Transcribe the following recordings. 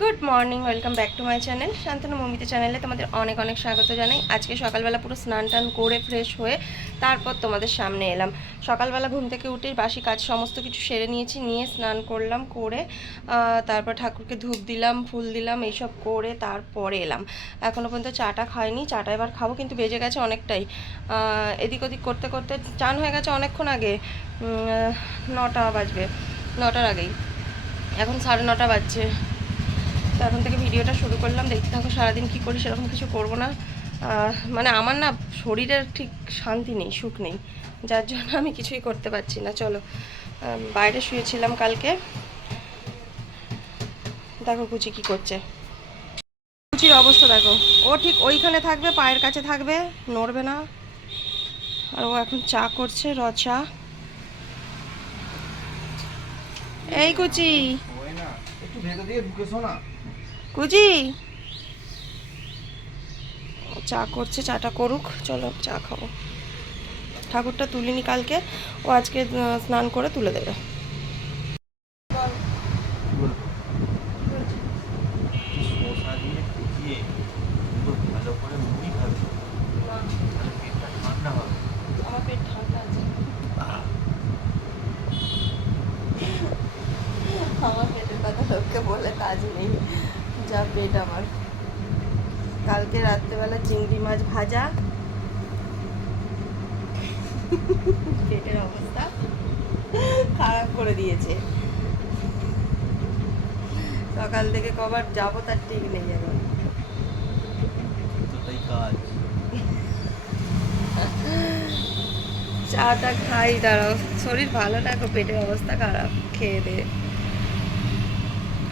Good morning welcome back to my channel Shantanu Mamita চ্যানেলে তোমাদের অনেক অনেক স্বাগত জানাই। আজকে সকালবেলা পুরো স্নান টান করে ফ্রেশ হয়ে তারপর তোমাদের সামনে এলাম। সকালবেলা ঘুম থেকে উঠে বাসি কাজ সমস্ত কিছু সেরে নিয়েছি, নিয়ে স্নান করলাম, করে তারপর ঠাকুরকে ধূপ দিলাম, ফুল দিলাম, এইসব করে তারপরে এলাম। এখনও পর্যন্ত চাটা খাইনি, চাটা এবার খাব, কিন্তু বেজে গেছে অনেকটাই। এদিক ওদিক করতে করতে চান হয়ে গেছে অনেকক্ষণ আগে নটা বাজবে, নটার আগেই। এখন সাড়ে নটা বাজছে। তো এখন থেকে ভিডিওটা শুরু করলাম, দেখতে থাকো সারাদিন কী করি, সেরকম কিছু করব না। মানে আমার না শরীরের ঠিক শান্তি নেই, সুখ নেই, যার জন্য আমি কিছুই করতে পারছি না। চলো বাইরে শুয়েছিলাম কালকে। দেখো কুচি কি করছে। কুচির অবস্থা দেখো, ও ঠিক ওইখানে থাকবে, পায়ের কাছে থাকবে, নড়বে না। আর ও এখন চা করছে, র চা। এই কুচি। একটু ভেতর দিয়ে ঢুকেছো না? কুজি চা করছে, চাটা করুক। চলো চা খাব। ঠাকুরটা তুলিনি কালকে। ও আজকে স্নান করে তুলে দেবে শসা দিয়ে কুচিয়ে পুরো ভালো করে মুড়ি খাবে তাহলে পেটটা ঠান্ডা হবে আমার পেট ঠান্ডা আছে আমার পেটের কথা লোককে বলে কাজ নেই যা পেট আমার। কালকে রাত্রেবেলা চিংড়ি মাছ ভাজা। পেটের অবস্থা খারাপ করে দিয়েছে। সকাল থেকে কবার যাব তার ঠিক নেই এখন। চাটা খাই দাঁড়াও। শরীর ভালো না গো পেটের অবস্থা খারাপ। খেয়ে দে।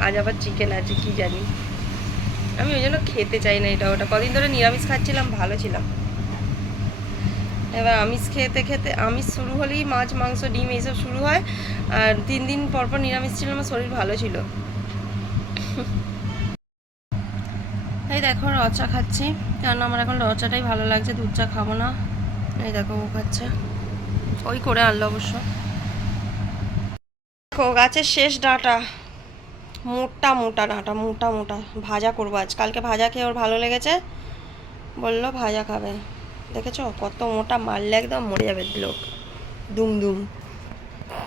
আজ আবার চিকেন আছে কি জানি। আমি ওই জন্য খেতে চাই না এটা ওটা। কদিন ধরে নিরামিষ খাচ্ছিলাম, ভালো ছিলাম। এবার আমিষ খেতে খেতে, আমিষ শুরু হলেই মাছ, মাংস, ডিম এইসব শুরু হয়। আর তিন দিন পর পর নিরামিষ ছিল, আমার শরীর ভালো ছিল। এই দেখো, রচা খাচ্ছি। কারণ আমার এখন রচাটাই ভালো লাগছে, দুধ চা খাব না। এই দেখো, ও খাচ্ছে। ওই করে আনলো অবশ্য। গাছের শেষ ডাঁটা। মোটা মোটা ডাঁটা, মোটা মোটা। ভাজা করব আজ। কালকে ভাজা খেয়ে ওর ভালো লেগেছে। বলল, ভাজা খাবে। দেখেছ? কত মোটা, মারলে একদম মরে যাবে লোক। দুম দুম।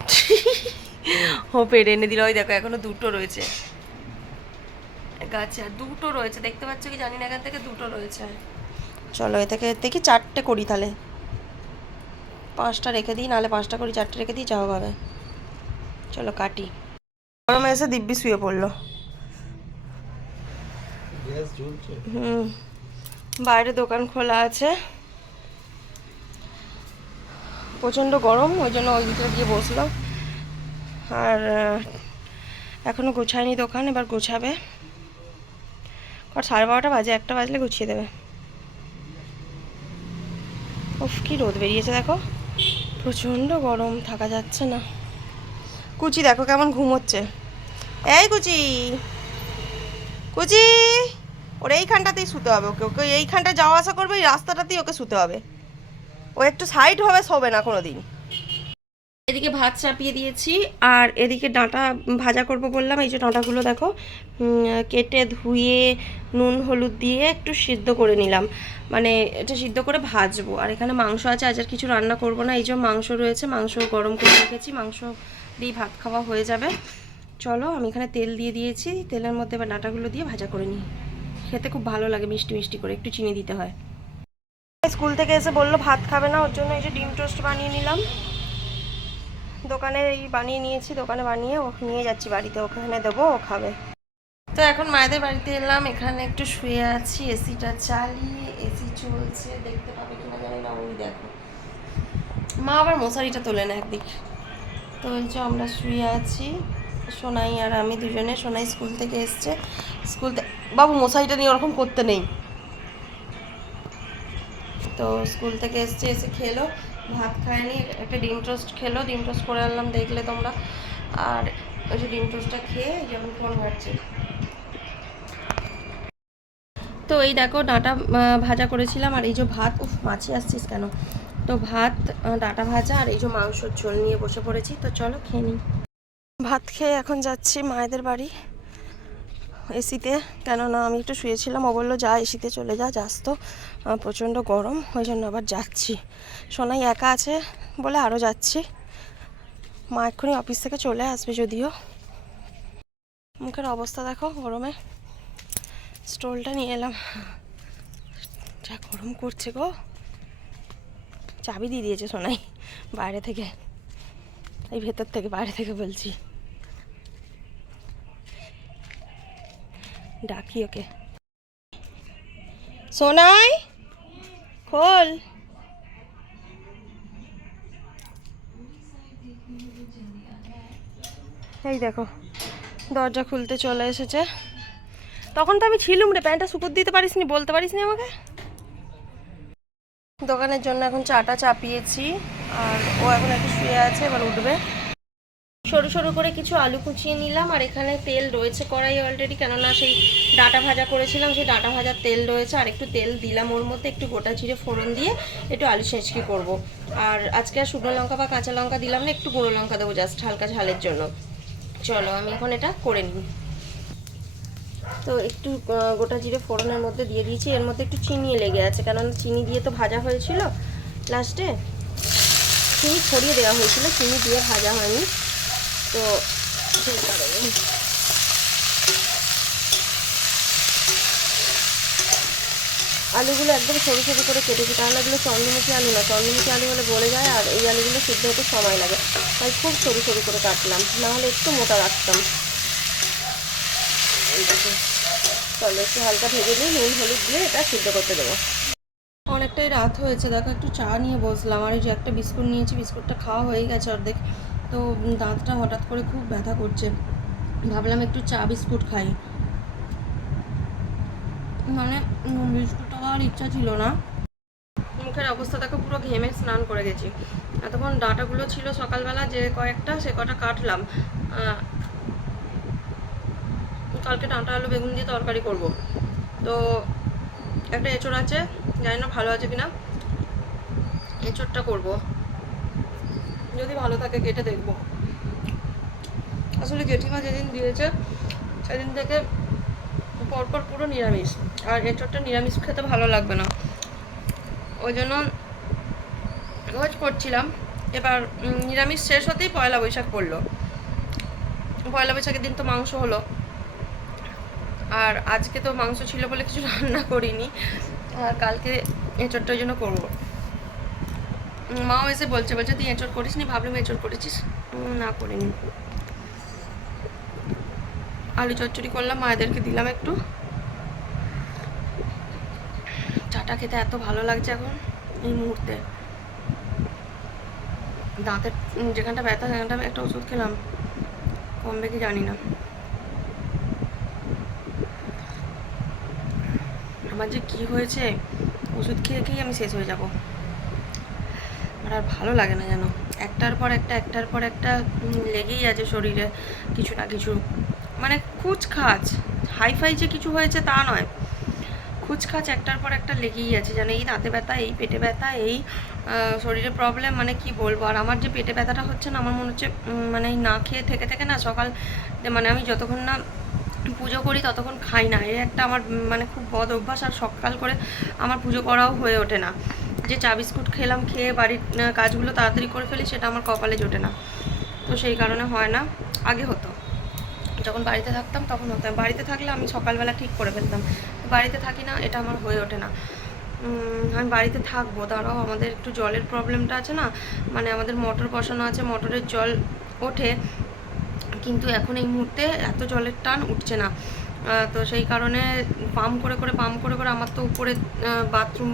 ও পেড়ে এনে দিল। ওই দেখো, এখনও দুটো রয়েছে। গাছে দুটো রয়েছে। দেখতে পাচ্ছ কি? জানি না, এখান থেকে দুটো রয়েছে। চলো, এ থেকে দেখি চারটে করি তাহলে। পাঁচটা রেখে দিই, নাহলে পাঁচটা করি, চারটে রেখে দিই, যাও হবে চলো, কাটি। গরমে এসে দিব্যি শুয়ে পড়ল। হুম বাইরে দোকান খোলা আছে। প্রচণ্ড গরম ওই জন্য ওই দিকে গিয়ে বসল। আর আহ, এখনও গোছায়নি দোকান এবার গোছাবে। আর সাড়ে বারোটা বাজে একটা বাজলে গুছিয়ে দেবে। উফ কি রোদ বেরিয়েছে দেখো। প্রচণ্ড গরম থাকা যাচ্ছে না। কুচি, দেখো কেমন ঘুমোচ্ছে এই কুচি কুচি, ওর এইখানটাতেই শুতে হবে ওকে ওকে এইখানটা যাওয়া আসা করবে, এই রাস্তাটাতেই ওকে শুতে হবে। ও একটু সাইড হবে, শোবে না কোনো দিন এদিকে ভাত চাপিয়ে দিয়েছি, আর এদিকে ডাঁটা ভাজা করব বললাম, এই যে ডাঁটাগুলো দেখো কেটে ধুয়ে, নুন, হলুদ দিয়ে একটু সিদ্ধ করে নিলাম। মানে এটা সিদ্ধ করে ভাজবো, আর এখানে মাংস আছে, আজ আর কিছু রান্না করব না, এই যে মাংস রয়েছে, মাংস গরম করে রেখেছি, মাংস দিয়ে ভাত খাওয়া হয়ে যাবে। চলো, আমি এখানে তেল দিয়ে দিয়েছি। তেলের মধ্যে এবার ডাঁটাগুলো দিয়ে ভাজা করে নিই। খেতে খুব ভালো লাগে মিষ্টি মিষ্টি করে, একটু চিনি দিতে হয়। স্কুল থেকে এসে বলল, ভাত খাবে না, ওর জন্য এই যে ডিম টোস্ট বানিয়ে নিলাম। দোকানে এই বানিয়ে নিয়েছি, দোকানে বানিয়ে ও নিয়ে যাচ্ছি বাড়িতে ওখানে দেবো, ও খাবে। তো এখন মায়েদের বাড়িতে এলাম, এখানে একটু শুয়ে আছি, এসিটা চালিয়ে, এসি চলছে, দেখতে পাবে কিনা জানি না, ওই দেখো। মা আবার মশারিটা তোলে না একদিক। তো এই যে আমরা শুয়ে আছি, সোনাই আর আমি দুজনে, সোনাই স্কুল থেকে এসছে। স্কুল বাবু, মশারিটা নিয়ে ওরকম করতে নেই। তো স্কুল থেকে এসছে, এসে খেলো, ভাত খায়নি, একটা ডিম টোস্ট খেলো, ডিম টোস্ট করে আনলাম, দেখলে তোমরা। আর ওই যে ডিম টোস্টটা খেয়ে যেমন ফোন ঘাটছে। তো এই দেখো, ডাঁটা ভাজা করেছিলাম, আর এই যে ভাত, উফ, মাছি আসছিস কেন? তো ভাত ডাঁটা ভাজা আর এই যে মাংসর ঝোল নিয়ে বসে পড়েছি। তো চলো খেয়ে নিই। ভাত খেয়ে এখন যাচ্ছি মায়েদের বাড়ি এসিতে। কেননা আমি একটু শুয়েছিলাম, ও বলল, যা এসিতে চলে যা, যাস তো। প্রচণ্ড গরম, ওই জন্য আবার যাচ্ছি। সোনাই একা আছে বলে আরও যাচ্ছি। মা এক্ষুনি অফিস থেকে চলে আসবে যদিও। মুখের অবস্থা দেখো গরমে। স্টোলটা নিয়ে এলাম। যা গরম করছে গো। চাবি দিয়ে দিয়েছে সোনাই। বাইরে থেকে। এই ভেতর থেকে, বাইরে থেকে বলছি। ডাকি ওকে। সোনাই, খোল। এই দেখো, দরজা খুলতে চলে এসেছে। তখন তো আমি ছিলুম রে, প্যান্টটা শুকোতে দিতে পারিসনি, বলতে পারিসনি আমাকে? দোকানের জন্য এখন চাটা চাপিয়েছি, আর ও এখন একটু শুয়ে আছে, এবার উঠবে। সরু সরু করে কিছু আলু কুচিয়ে নিলাম, আর এখানে তেল রয়েছে কড়াই অলরেডি কেননা সেই ডাটা ভাজা করেছিলাম, সেই ডাটা ভাজার তেল রয়েছে, আর একটু তেল দিলাম ওর মধ্যে, একটু গোটা জিরে ফোড়ন দিয়ে একটু আলু ছেঁচকি করব। আর আজকে আর শুকনো লঙ্কা বা কাঁচা লঙ্কা দিলাম না, একটু গুঁড়ো লঙ্কা দেবো জাস্ট হালকা ঝালের জন্য। চলো, আমি এখন এটা করে নিই। তো একটু গোটা জিরে ফোড়নের মধ্যে দিয়ে দিয়েছি। এর মধ্যে একটু চিনি লেগে আছে, কেননা চিনি দিয়ে তো ভাজা হয়েছিল লাস্টে। চিনি ছড়িয়ে দেওয়া হয়েছিল, চিনি দিয়ে ভাজা হয়নি। তো কারণে আলুগুলো একদম সরু সরু করে কেটেছি কারণ এগুলো চন্দ্রমুখী আলু না। চন্দ্রমুখী আলু হলে গলে যায়, আর এই আলুগুলো সিদ্ধ হতে সময় লাগে। তাই খুব সরু সরু করে কাটলাম, নাহলে একটু মোটা রাখতাম। এই দেখো চলো একটু হালকা ভেজে নিয়ে নুন হলুদ দিয়ে এটা সিদ্ধ করতে দেবো। অনেকটাই রাত হয়েছে দেখো একটু চা নিয়ে বসলাম। আর এই যে একটা বিস্কুট নিয়েছি বিস্কুটটা খাওয়া হয়ে গেছে অর্ধেক। তো দাঁতটা হঠাৎ করে খুব ব্যথা করছে। ভাবলাম একটু চা বিস্কুট খাই। মানে উম, বিস্কুটটা খাওয়ার ইচ্ছা ছিল না। মুখের অবস্থা দেখো পুরো ঘেমে স্নান করে গেছি। এতক্ষণ ডাঁটাগুলো ছিল সকালবেলা যে কয়েকটা সে কটা কাটলাম। কালকে ডাঁটা আলু, বেগুন দিয়ে তরকারি করব। তো একটা এঁচড় আছে, জানি না ভালো আছে কিনা। এঁচড়টা করব। যদি ভালো থাকে কেটে দেখব। আসলে জেঠিমা যেদিন দিয়েছে, সেদিন থেকে পরপর পুরো নিরামিষ। আর এঁচড়টা নিরামিষ খেতে ভালো লাগবে না। ওই জন্য রোজ করছিলাম। এবার নিরামিষ শেষ হতেই পয়লা বৈশাখ পড়ল। পয়লা বৈশাখের দিন তো মাংস হলো। আর আজকে তো মাংস ছিল বলে কিছু রান্না করিনি। আর কালকে এঁচড়টা ওই জন্য করব। মাও এসে বলছে বলছে, তুই এঁচড় করিস নি? ভাবলাম এঁচড় করেছিস। না করিনি। আলু চচ্চড়ি করলাম, মায়েদেরকে দিলাম একটু। চাটা খেতে এত ভালো লাগছে এখন এই মুহূর্তে। দাঁতের যেখানটা ব্যথা, সেখানটা একটা ওষুধ খেলাম। কমবে কি জানি না। আমার যে কি হয়েছে, ওষুধ খেয়ে খেয়ে আমি শেষ হয়ে যাব। আমার আর ভালো লাগে না যেন। একটার পর একটা, একটার পর একটা লেগেই আছে শরীরে কিছু না কিছু। মানে খুচখাচ, হাইফাই যে কিছু হয়েছে তা নয়। খুচখাচ একটার পর একটা লেগেই আছে যেন, এই দাঁতে ব্যথা, এই পেটে ব্যথা, এই শরীরে প্রবলেম মানে কি বলব? আর আমার যে পেটে ব্যথাটা হচ্ছে না, আমার মনে হচ্ছে মানে না খেয়ে থেকে থেকে না সকাল মানে আমি যতক্ষণ না পুজো করি, ততক্ষণ খাই না। এই একটা আমার মানে খুব বদ অভ্যাস, আর সকাল করে আমার পুজো করাও হয়ে ওঠে না। যে চা বিস্কুট খেলাম, খেয়ে বাড়ির কাজগুলো তাড়াতাড়ি করে ফেলি, সেটা আমার কপালে জোটে না। তো সেই কারণে হয় না। আগে হতো। যখন বাড়িতে থাকতাম, তখন হতো। বাড়িতে থাকলে আমি সকালবেলা ঠিক করে ফেলতাম। বাড়িতে থাকি না, এটা আমার হয়ে ওঠে না। আমি বাড়িতে থাকব। দাঁড়াও, আমাদের একটু জলের প্রবলেমটা আছে না? মানে আমাদের মোটর বসানো আছে, মোটরের জল ওঠে। কিন্তু এখন এই মুহূর্তে এত জলের টান উঠছে না। তো সেই কারণে পাম্প করে করে, পাম্প করে করে আমার তো উপরে বাথরুম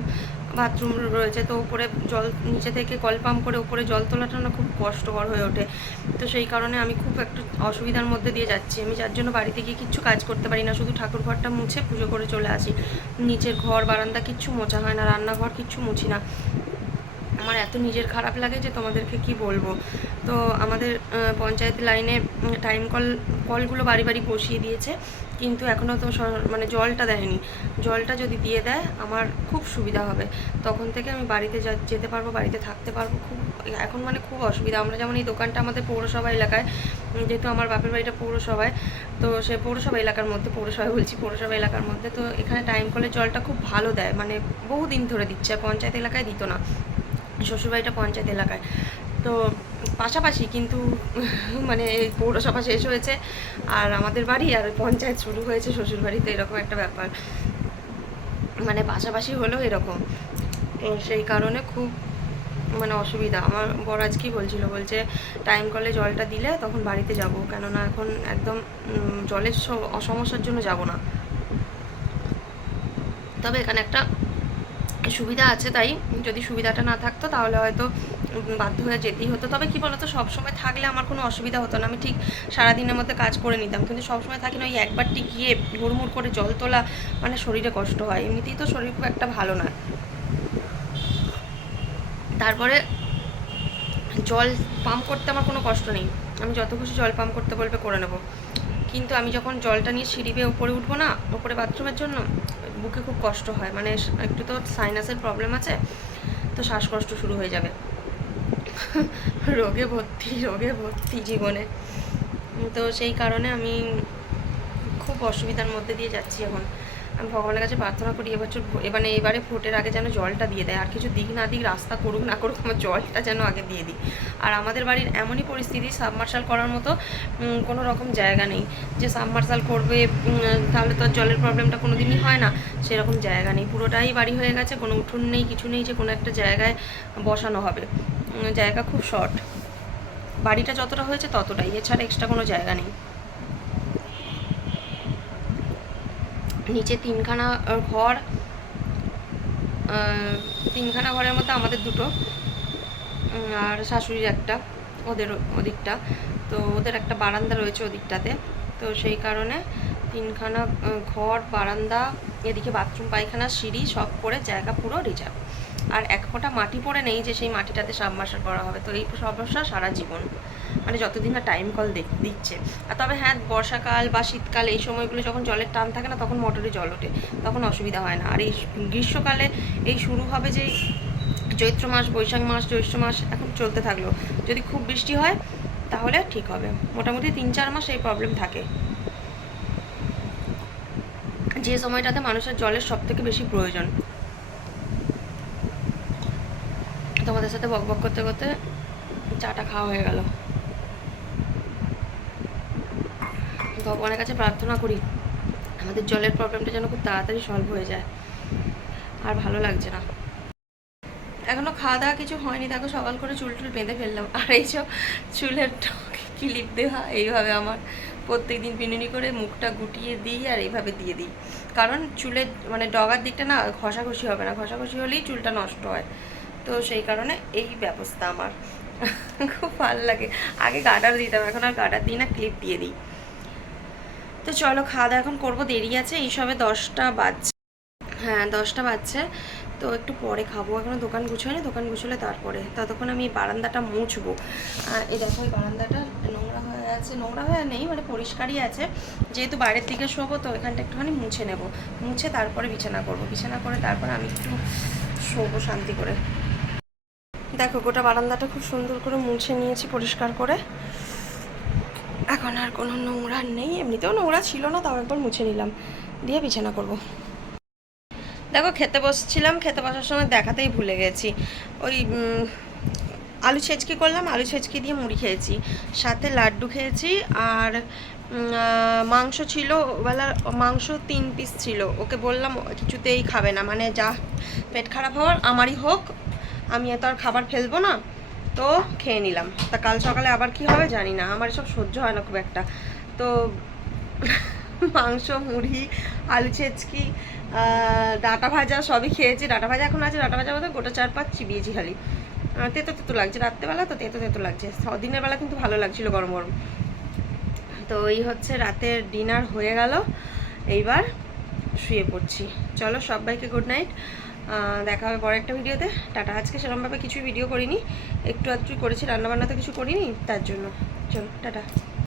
বাথরুম রয়েছে। তো উপরে জল, নিচে থেকে কল পাম্প করে উপরে জল তোলাটা না খুব কষ্টকর হয়ে ওঠে। তো সেই কারণে আমি খুব একটু অসুবিধার মধ্যে দিয়ে যাচ্ছি। আমি যার জন্য বাড়িতে গিয়ে কিচ্ছু কাজ করতে পারি না, শুধু ঠাকুর ঘরটা মুছে পুজো করে চলে আসি। নিচের ঘর, বারান্দা কিচ্ছু মোছা হয় না, রান্নাঘর কিচ্ছু মুছি না। আমার এত নিজের খারাপ লাগে যে তোমাদেরকে কি বলব। তো আমাদের পঞ্চায়েত লাইনে টাইম কল কলগুলো বাড়ি বাড়ি বসিয়ে দিয়েছে। কিন্তু এখনও তো মানে জলটা দেয়নি। জলটা যদি দিয়ে দেয়, আমার খুব সুবিধা হবে। তখন থেকে আমি বাড়িতে যেতে পারব, বাড়িতে থাকতে পারব। খুব, এখন মানে খুব অসুবিধা। আমরা যেমন এই দোকানটা আমাদের পৌরসভা এলাকায় যেহেতু আমার বাপের বাড়িটা পৌরসভায়, তো সে পৌরসভা এলাকার মধ্যে পৌরসভা বলছি, পৌরসভা এলাকার মধ্যে, তো এখানে টাইম কলের জলটা খুব ভালো দেয়। মানে বহুদিন ধরে দিচ্ছে পঞ্চায়েত এলাকায় দিত না। শ্বশুরবাড়িটা পঞ্চায়েত এলাকায়। তো পাশাপাশি কিন্তু মানে এই পৌরসভা শেষ হয়েছে আর আমাদের বাড়ি আর পঞ্চায়েত শুরু হয়েছে শ্বশুরবাড়িতে, এরকম একটা ব্যাপার। মানে পাশাপাশি হলেও এরকম। সেই কারণে খুব মানে অসুবিধা। আমার বর আজ কি বলছিল? বলছে, টাইম কলে জলটা দিলে তখন বাড়িতে যাব। কেননা এখন একদম জলের সমস্যার জন্য যাব না। তবে এখানে একটা সুবিধা আছে তাই? যদি সুবিধাটা না থাকতো তাহলে হয়তো বাধ্য হয়ে যেতেই হতো। তবে কি বলতো, সবসময় থাকলে আমার কোনো অসুবিধা হতো না। আমি ঠিক সারাদিনের মধ্যে কাজ করে নিতাম। কিন্তু সবসময় থাকি না, ওই একবারটি গিয়ে হুড়মুড় করে জল তোলা মানে শরীরে কষ্ট হয়। এমনিতেই তো শরীর খুব একটা ভালো না। তারপরে জল পাম্প করতে আমার কোনো কষ্ট নেই। আমি যত খুশি জল পাম্প করতে বলবে করে নেব। কিন্তু আমি যখন জলটা নিয়ে সিঁড়ি বেয়ে উপরে উঠবো না, উপরে বাথরুমের জন্য বুকে খুব কষ্ট হয়। মানে একটু তো সাইনাসের প্রবলেম আছে, তো শ্বাসকষ্ট শুরু হয়ে যাবে। রোগে ভর্তি রোগে ভর্তি জীবনে। তো সেই কারণে আমি খুব অসুবিধার মধ্যে দিয়ে যাচ্ছি এখন। আমি ভগবানের কাছে প্রার্থনা করি এবছর ভো- এবারে ভোটের আগে যেন জলটা দিয়ে দেয়। আর কিছু দিক না দিক, রাস্তা করুক না করুক, আমার জলটা যেন আগে দিয়ে দিই। আর আমাদের বাড়ির এমনই পরিস্থিতি, সাবমার্শাল করার মতো কোনো রকম জায়গা নেই। যে সাবমার্শাল করবে তাহলে তো জলের প্রবলেমটা কোনো দিনই হয় না। সেরকম জায়গা নেই। পুরোটাই বাড়ি হয়ে গেছে, কোনো উঠোন নেই, কিছু নেই যে কোনো একটা জায়গায় বসানো হবে। জায়গা খুব শর্ট। বাড়িটা যতটা হয়েছে ততটাই। এছাড়া এক্সট্রা কোনো জায়গা নেই। নিচে তিনখানা ঘর তিনখানা ঘরের মধ্যে আমাদের দুটো আর শাশুড়ির একটা, ওদের ওদিকটা। তো ওদের একটা বারান্দা রয়েছে ওদিকটাতে। তো সেই কারণে তিনখানা ঘর, বারান্দা, এদিকে বাথরুম, পায়খানা, সিঁড়ি, সব করে জায়গা পুরো রিজার্ভ আর এক ফোঁটা মাটি পড়ে নেই যে সেই মাটিটাতে সাবমার্শাল করা হবে। তো এই সমস্যা সারা জীবন। মানে যতদিন না টাইম কল দিচ্ছে। আর তবে হ্যাঁ বর্ষাকাল বা শীতকাল এই সময়গুলো যখন জলের টান থাকে না, তখন মোটরে জল ওঠে। তখন অসুবিধা হয় না। আর এই গ্রীষ্মকালে এই শুরু হবে যে চৈত্র মাস, বৈশাখ মাস, জ্যৈষ্ঠ মাস এখন চলতে থাকল। যদি খুব বৃষ্টি হয়, তাহলে ঠিক হবে। মোটামুটি তিন চার মাস এই প্রবলেম থাকে। যে সময়টাতে মানুষের জলের সব থেকে বেশি প্রয়োজন। তোমাদের সাথে বক বক করতে করতে চাটা খাওয়া হয়ে গেল। ভগবানের কাছে প্রার্থনা করি, আমাদের জলের প্রবলেমটা যেন খুব তাড়াতাড়ি সলভ হয়ে যায়। আর ভালো লাগছে না। এখনও খাওয়া দাওয়া কিছু হয়নি, দেখো সকাল করে চুল টুল বেঁধে ফেললাম। আর এই সব চুলের ক্লিপ দেওয়া, এইভাবে আমার প্রত্যেক দিন পিনুনি করে মুখটা গুটিয়ে দিই আর এইভাবে দিয়ে দিই। কারণ চুলের মানে ডগার দিকটা না ঘষাঘষি হবে না, ঘষাঘষি হলেই চুলটা নষ্ট হয়। তো সেই কারণে এই ব্যবস্থা আমার। খুব ভালো লাগে। আগে গার্ডার দিতাম, এখন আর গার্ডার দিই না ক্লিপ দিয়ে দিই। তো চলো খাওয়া দাওয়া এখন করব, দেরি আছে, এই সবে দশটা বাজছে। হ্যাঁ দশটা বাজছে, তো একটু পরে খাব। এখনও দোকান গুছোয়নি, দোকান গুছোলে তারপরে। ততক্ষণ আমি বারান্দাটা মুছবো। এই দেখো, এই বারান্দাটা নোংরা হয়ে আছে, নোংরা হয়ে নেই মানে পরিষ্কারই আছে। যেহেতু বাইরের দিকে শোবো, তো এখানটা একটুখানি মুছে নেব। মুছে তারপরে বিছানা করব। বিছানা করে তারপরে আমি একটু শোবো শান্তি করে। দেখো, গোটা বারান্দাটা খুব সুন্দর করে মুছে নিয়েছি পরিষ্কার করে। এখন আর কোনো নোংরা নেই, এমনিতেও নোংরা ছিল না, তাও একবার মুছে নিলাম। দিয়ে বিছানা করব। দেখো, খেতে বসছিলাম, খেতে বসার সময় দেখাতেই ভুলে গেছি। ওই আলু ছেচকি করলাম, আলু ছেচকি দিয়ে মুড়ি খেয়েছি। সাথে লাড্ডু খেয়েছি আর মাংস ছিল, ওবেলা মাংস তিন পিস ছিল। ওকে বললাম কিছুতেই খাবে না। মানে যা পেট খারাপ হওয়ার, আমারই হোক। আমি এত আর খাবার ফেলব না। তো খেয়ে নিলাম। তা কাল সকালে আবার কি হবে জানি না, আমার এসব সহ্য হয় না খুব একটা। তো মাংস, মুড়ি, আলু ছেচকি ডাঁটা ভাজা সবই খেয়েছি। ডাঁটা ভাজা এখন আছে, ডাঁটা ভাজা মতো গোটা চার পাঁচ চিবিয়েছি খালি। তেতো তেতো লাগছে। রাত্রেবেলা তো তেতো তেতো লাগছে। দিনের বেলা কিন্তু ভালো লাগছিল গরম গরম। তো এই হচ্ছে রাতের ডিনার হয়ে গেল। এইবার শুয়ে পড়ছি। চলো সবাইকে গুড নাইট। দেখা হবে পরের একটা ভিডিওতে। টাটা, আজকে সেরকমভাবে কিছুই ভিডিও করিনি। একটু আধটু করেছি রান্নাবান্না তো কিছু করিনি, তার জন্য। চলো, টাটা।